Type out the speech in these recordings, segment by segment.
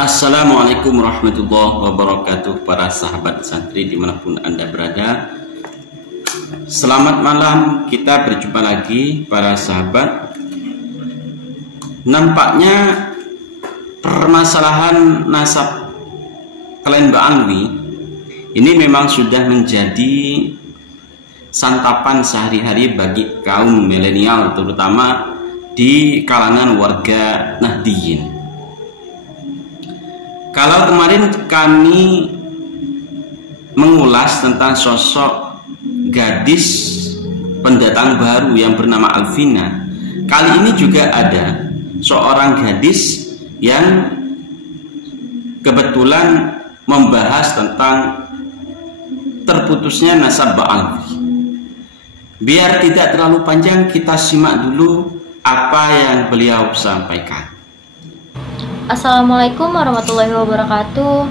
Assalamualaikum warahmatullahi wabarakatuh, para sahabat santri dimanapun Anda berada. Selamat malam, kita berjumpa lagi para sahabat. Nampaknya permasalahan nasab klien Mbak Alwi ini memang sudah menjadi santapan sehari-hari bagi kaum milenial, terutama di kalangan warga Nahdliyin. Kalau kemarin kami mengulas tentang sosok gadis pendatang baru yang bernama Alvina, kali ini juga ada seorang gadis yang kebetulan membahas tentang terputusnya nasab Mbak Alwi. Biar tidak terlalu panjang, kita simak dulu apa yang beliau sampaikan. Assalamualaikum warahmatullahi wabarakatuh.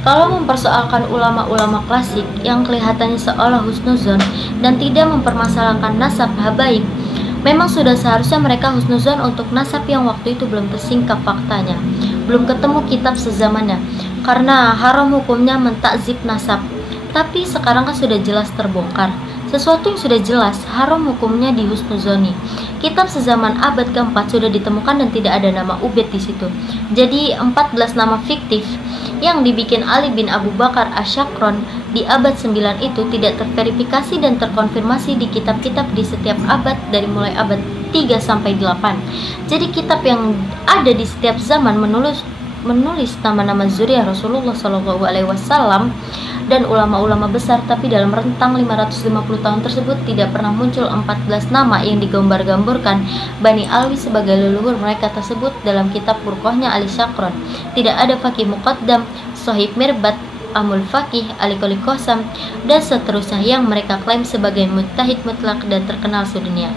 Kalau mempersoalkan ulama-ulama klasik yang kelihatannya seolah husnuzon dan tidak mempermasalahkan nasab habaib, memang sudah seharusnya mereka husnuzon untuk nasab yang waktu itu belum tersingkap faktanya, belum ketemu kitab sezamannya, karena haram hukumnya mentakzib nasab. Tapi sekarang kan sudah jelas terbongkar. Sesuatu yang sudah jelas haram hukumnya dihusnuzoni. Kitab sezaman abad keempat sudah ditemukan dan tidak ada nama Ubaid di situ. Jadi 14 nama fiktif yang dibikin Ali bin Abu Bakar Asyakron di abad 9 itu tidak terverifikasi dan terkonfirmasi di kitab-kitab di setiap abad dari mulai abad 3 sampai 8. Jadi kitab yang ada di setiap zaman menulis nama-nama zuriyah Rasulullah SAW dan ulama-ulama besar, tapi dalam rentang 550 tahun tersebut tidak pernah muncul 14 nama yang digambar-gamburkan Bani Alwi sebagai leluhur mereka tersebut dalam kitab Furqahnya Ali Syakron. Tidak ada Faqih Muqaddam, Sohib Mirbat, Amul Faqih, Ali Qoli Qasam, dan seterusnya yang mereka klaim sebagai mujtahid mutlak dan terkenal sedunia.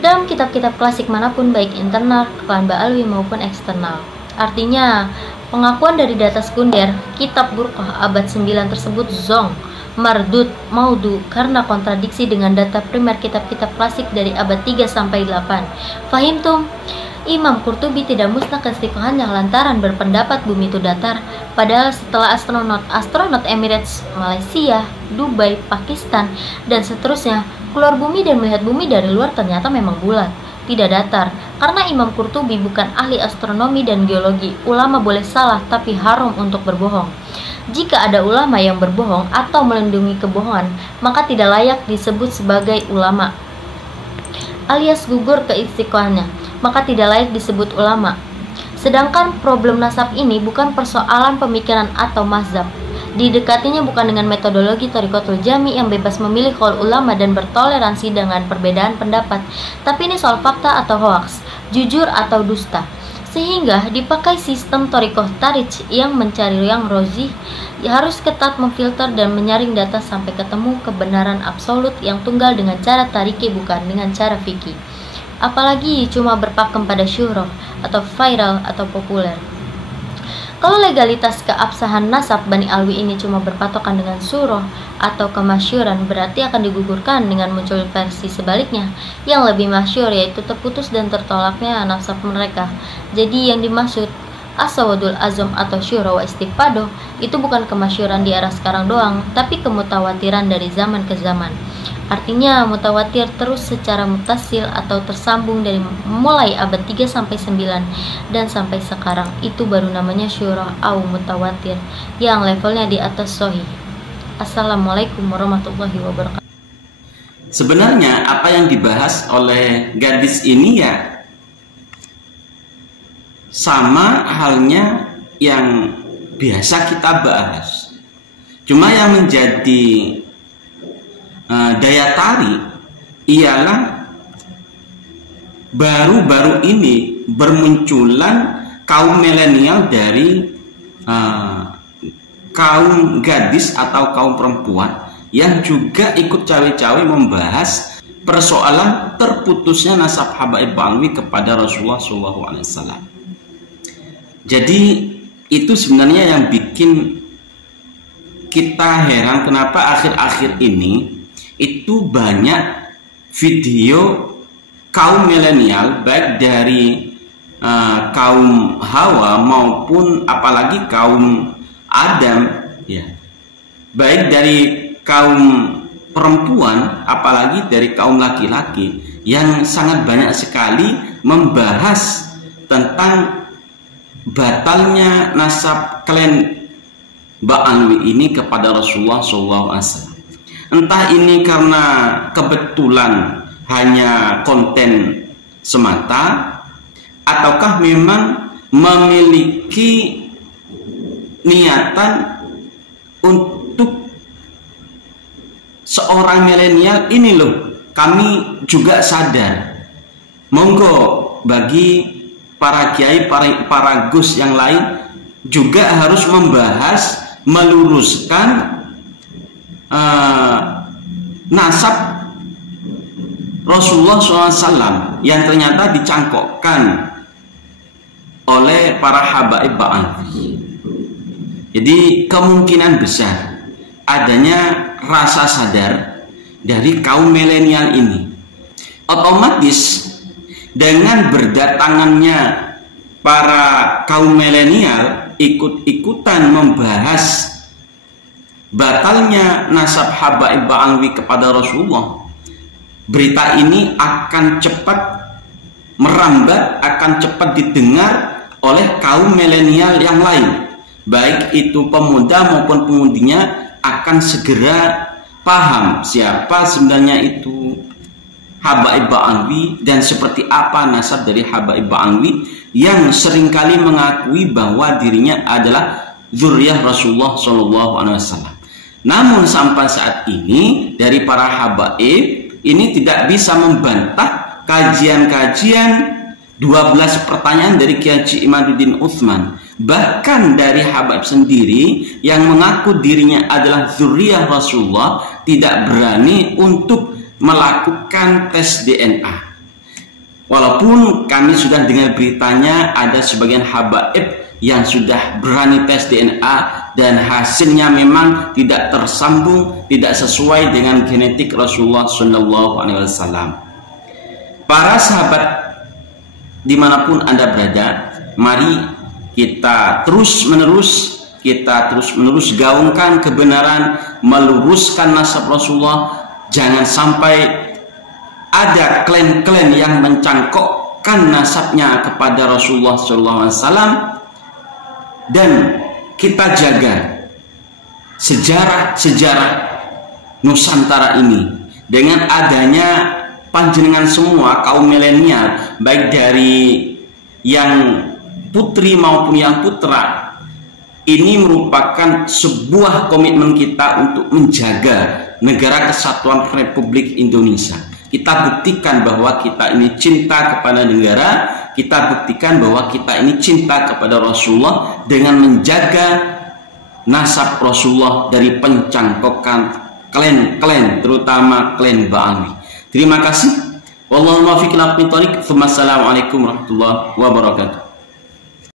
Dalam kitab-kitab klasik manapun, baik internal klien Mbak Alwi maupun eksternal. Artinya, pengakuan dari data sekunder kitab Burqah abad 9 tersebut zong, mardud, maudu karena kontradiksi dengan data primer kitab-kitab klasik dari abad 3 sampai 8. Fahimtum? Imam Qurtubi tidak musnah keistiqohannya lantaran berpendapat bumi itu datar, padahal setelah astronot Emirates, Malaysia, Dubai, Pakistan, dan seterusnya keluar bumi dan melihat bumi dari luar ternyata memang bulat, tidak datar. Karena Imam Qurtubi bukan ahli astronomi dan geologi, ulama boleh salah tapi haram untuk berbohong. Jika ada ulama yang berbohong atau melindungi kebohongan, maka tidak layak disebut sebagai ulama, alias gugur keistiqohannya, maka tidak layak disebut ulama. Sedangkan problem nasab ini bukan persoalan pemikiran atau mazhab. Didekatinya bukan dengan metodologi Thariqatul Jami yang bebas memilih qaul ulama dan bertoleransi dengan perbedaan pendapat, tapi ini soal fakta atau hoaks, jujur atau dusta. Sehingga dipakai sistem Thariqah Tarij yang mencari yang rozih, harus ketat memfilter dan menyaring data sampai ketemu kebenaran absolut yang tunggal dengan cara tariki bukan dengan cara fikih. Apalagi cuma berpakem pada syuhrah atau viral atau populer. Kalau legalitas keabsahan nasab Bani Alwi ini cuma berpatokan dengan surah atau kemasyuran, berarti akan digugurkan dengan muncul versi sebaliknya yang lebih masyhur, yaitu terputus dan tertolaknya nasab mereka. Jadi yang dimaksud asawadul azam atau syura wa istifadoh itu bukan kemasyuran di era sekarang doang, tapi kemutawatiran dari zaman ke zaman. Artinya mutawatir terus secara mutasil atau tersambung dari mulai abad 3 sampai 9 dan sampai sekarang. Itu baru namanya syurah au mutawatir yang levelnya di atas sahih. Assalamualaikum warahmatullahi wabarakatuh. Sebenarnya apa yang dibahas oleh gadis ini ya sama halnya yang biasa kita bahas. Cuma yang menjadi daya tarik ialah baru-baru ini bermunculan kaum milenial dari kaum gadis atau kaum perempuan yang juga ikut cawe-cawe membahas persoalan terputusnya nasab habaib Alwi kepada Rasulullah SAW. Jadi itu sebenarnya yang bikin kita heran kenapa akhir-akhir ini itu banyak video kaum milenial baik dari kaum Hawa maupun apalagi kaum Adam, ya, baik dari kaum perempuan apalagi dari kaum laki-laki, yang sangat banyak sekali membahas tentang batalnya nasab klan Ba'alwi ini kepada Rasulullah SAW. Entah ini karena kebetulan hanya konten semata, ataukah memang memiliki niatan untuk seorang milenial ini loh, kami juga sadar. Monggo bagi para kiai, para gus yang lain juga harus membahas, meluruskan nasab Rasulullah SAW yang ternyata dicangkokkan oleh para habaib Ba'alwi. Jadi kemungkinan besar adanya rasa sadar dari kaum milenial ini. Otomatis dengan berdatangannya para kaum milenial ikut-ikutan membahas batalnya nasab habaib Ba'alwi kepada Rasulullah, berita ini akan cepat merambat, akan cepat didengar oleh kaum milenial yang lain, baik itu pemuda maupun pemudinya akan segera paham siapa sebenarnya itu habaib Ba'alwi dan seperti apa nasab dari habaib Ba'alwi yang seringkali mengakui bahwa dirinya adalah zuriyah Rasulullah SAW. Namun sampai saat ini dari para habaib ini tidak bisa membantah kajian-kajian 12 pertanyaan dari Kiai Haji Imaduddin Utsman. Bahkan dari habaib sendiri yang mengaku dirinya adalah zuriyah Rasulullah tidak berani untuk melakukan tes DNA. Walaupun kami sudah dengar beritanya ada sebagian habaib yang sudah berani tes DNA dan hasilnya memang tidak tersambung, tidak sesuai dengan genetik Rasulullah SAW. Para sahabat dimanapun Anda berada, mari kita terus menerus gaungkan kebenaran, meluruskan nasab Rasulullah. Jangan sampai ada klan-klan yang mencangkokkan nasabnya kepada Rasulullah SAW. Dan kita jaga sejarah Nusantara ini dengan adanya panjenengan semua kaum milenial, baik dari yang putri maupun yang putra. Ini merupakan sebuah komitmen kita untuk menjaga negara kesatuan Republik Indonesia. Kita buktikan bahwa kita ini cinta kepada negara, kita buktikan bahwa kita ini cinta kepada Rasulullah dengan menjaga nasab Rasulullah dari pencangkokan klan-klan, terutama klan Ba'alwi. Terima kasih. Wallahu muwaffiq ila aqwamit thoriq. Wassalamualaikum warahmatullahi wabarakatuh.